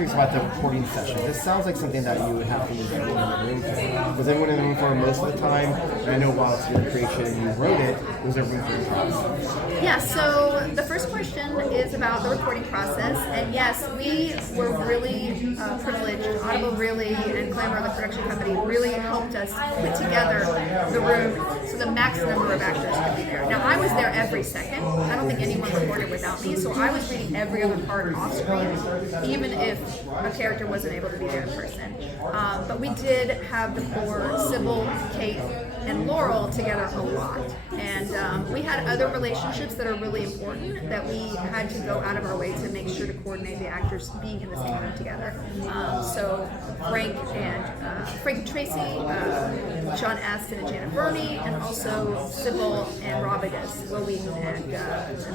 curious about the recording session. This sounds like something that you would have to move everyone in the room for. Was everyone in the room for most of the time? And I know while it's your creation and you wrote it, was there room for improv? Yeah, so the first question is about the recording process. And yes, we were really privileged. Audible really, and Glamour, the production company, really helped us put together the room so the max number of actors could be there. Now, I was there every second. I don't think anyone recorded without me, so I was reading every other part off screen, even if a character wasn't able to be there in person. But we did have the core, Sybil, Kate, and Laurel together a lot. And we had other relationships that are really important that we had to go out of our way to make sure to coordinate the actors being in the same room together. So Frank and Tracy, John Aston and Janet Burney, and also Sybil and Robidas, Will Wheaton and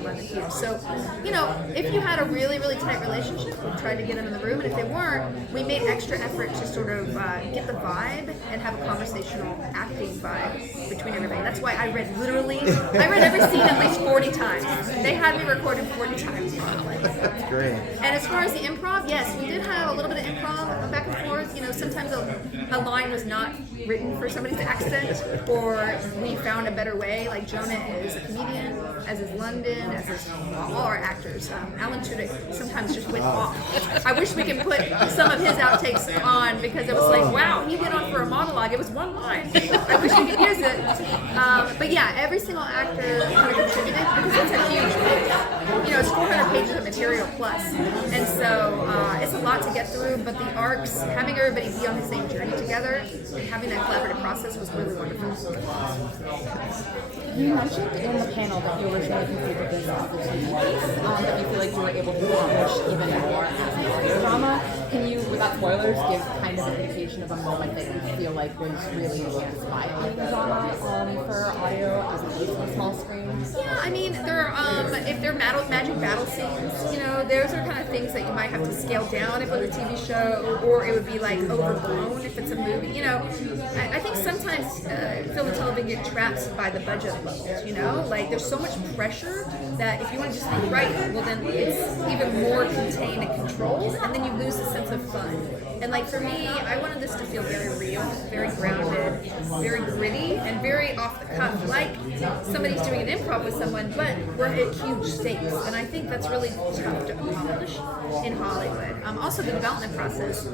London Hughes. So, you know, if you had a really, really tight relationship, we tried to get them in the room, and if they weren't, we made extra effort to sort of get the vibe and have a conversational acting vibe between everybody. That's why I read every scene at least 40 times. They had me recorded 40 times probably. That's great. And as far as the improv, yes, we did have a little bit of improv back and forth. You know, sometimes a line was not written for somebody's accent, or we found a better way. Like Jonah is a comedian, as is London, as is all our actors. Alan Tudyk sometimes just went off. I wish we could put some of his outtakes on, because it was like, wow, he went on for a monologue. It was one line. I wish we could use it. But yeah, every single actor kind of contributed, because it's a huge book. You know, it's 400 pages of material plus. And so it's a lot to get through, but the arcs, having everybody be on the same journey together, and having that collaborative process was really wonderful. You mentioned in the panel that you originally conceived this as a TV piece, but you feel like you were able to accomplish even more as an audio drama. Can you, without spoilers, give kind of an indication of a moment that you feel like was really enhanced by audio drama for audio as opposed to a small screen? Yeah, I mean, if they're magic battle scenes, you know, those are kind of things that you might have to scale down if it was a TV show, or it would be like overblown if it's a movie. You know, I think sometimes film and television get trapped by the budget levels, you know? Like, there's so much pressure that if you want to just be right, well, then it's even more contained and controlled, and then you lose the sense of fun. And like for me, I wanted this to feel very real, very grounded, very gritty, and very off the cuff, like somebody's doing an improv with someone, but we're at huge stakes. And I think that's really tough to accomplish in Hollywood. Also, the development process.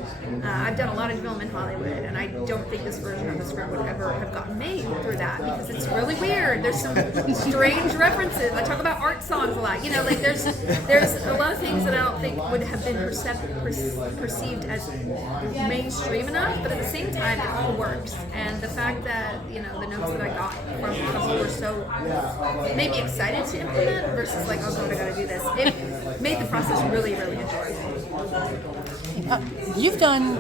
I've done a lot of development in Hollywood, and I don't think this version of the script would ever have gotten made through that, because it's really weird. There's some strange references. I talk about art songs a lot. You know, like there's a lot of things that I don't think would have been perceived as mainstream enough, but at the same time, it all works. And the fact that, you know, the notes that I got from people were so, it made me excited to implement versus like, oh god, I gotta do this. It made the process really, really enjoyable. You've done,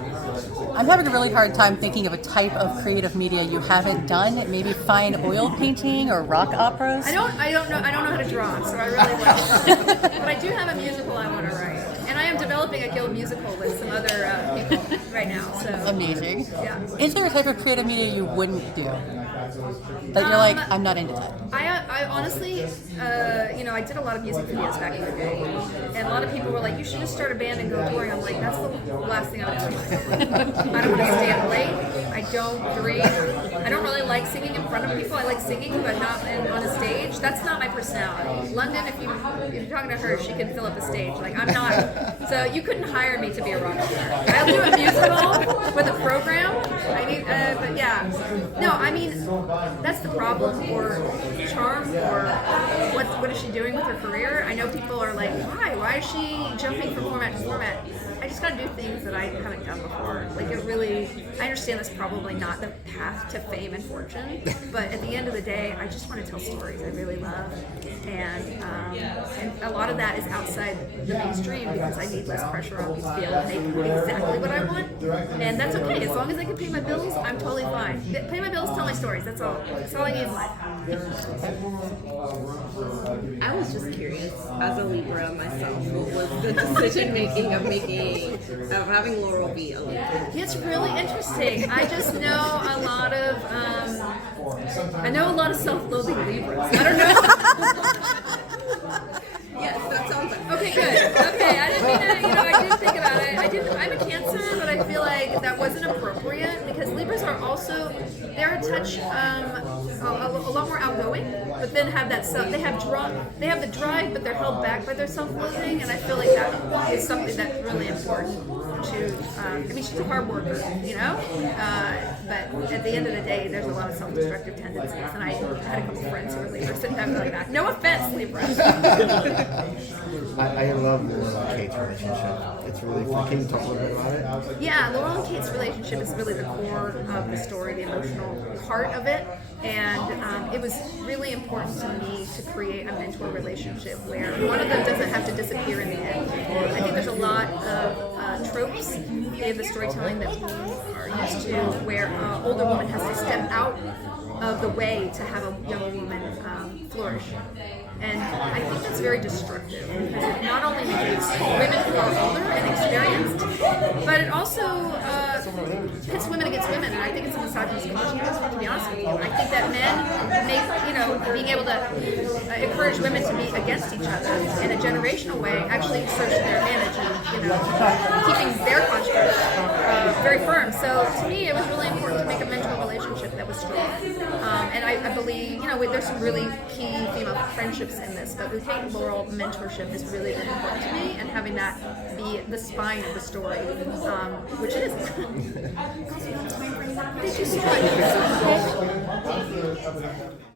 I'm having a really hard time thinking of a type of creative media you haven't done. Maybe fine oil painting or rock operas? I don't know how to draw, so I really will. But I do have a musical I want to write. And I am developing a guild musical with some other people right now. So amazing. Yeah. Is there a type of creative media you wouldn't do? That you're like, I'm not into that. I honestly, you know, I did a lot of music videos back in the day, and a lot of people were like, you should just start a band and go touring. I'm like, that's the last thing I would do. I don't want to stay up late. I don't dream. I don't really like singing in front of people. I like singing, but not on a stage. That's not my personality. London, if you're talking to her, she can fill up a stage. Like, I'm not. So you couldn't hire me to be a rock star. I'll do a musical with a program. I need, but yeah. No, I mean, that's the problem, or charm, or what is she doing with her career? I know people are like, why is she jumping from format to format? I just gotta do things that I haven't done before. Like, it really, I understand that's probably not the path to fame and fortune, but at the end of the day, I just want to tell stories I really love, and a lot of that is outside the mainstream, because I need less pressure on me to be able to make exactly what I want, and that's okay. As long as I can pay my bills, I'm totally fine. Pay my bills, tell my stories. That's all I need in life. I was just curious, as a Libra myself, what was the decision making of having Laurel be a Libra? It's really interesting. I just know a lot of self-loathing Libras. I don't know. Yes, that sounds like Okay, good. Okay, I didn't mean to, I did think about it. touch a lot more outgoing, but then have that they have the drive, but they're held back by their self-loathing, and I feel like that is something that's really important to. I mean, she's a hard worker, you know, but at the end of the day, there's a lot of self-destructive tendencies, and I had a couple friends who were Libras sitting down like that. No offense, Libra. I love Laurel and Kate's relationship. It's really fun. Can you talk a little bit about it? Yeah, Laurel and Kate's relationship is really the core of the story, the emotional heart of it, and it was really important to me to create a mentor relationship where one of them doesn't have to disappear in the end. I think there's a lot of tropes in the storytelling that we are used to where an older woman has to step out of the way to have a young woman flourish. And I think that's very destructive because it not only negates women who are older and experienced, but it also pits women against women. And I think it's a misogynist culture, to be honest with you. I think that men being able to encourage women to be against each other in a generational way actually serves to their advantage and, keeping their construct very firm. So to me, it was really important to make a mentor relationship that was strong. And I believe, there's some really key female friendships in this, but with Kate and Laurel, mentorship is really, really important to me, and having that be the spine of the story, which it is. Thank you so much.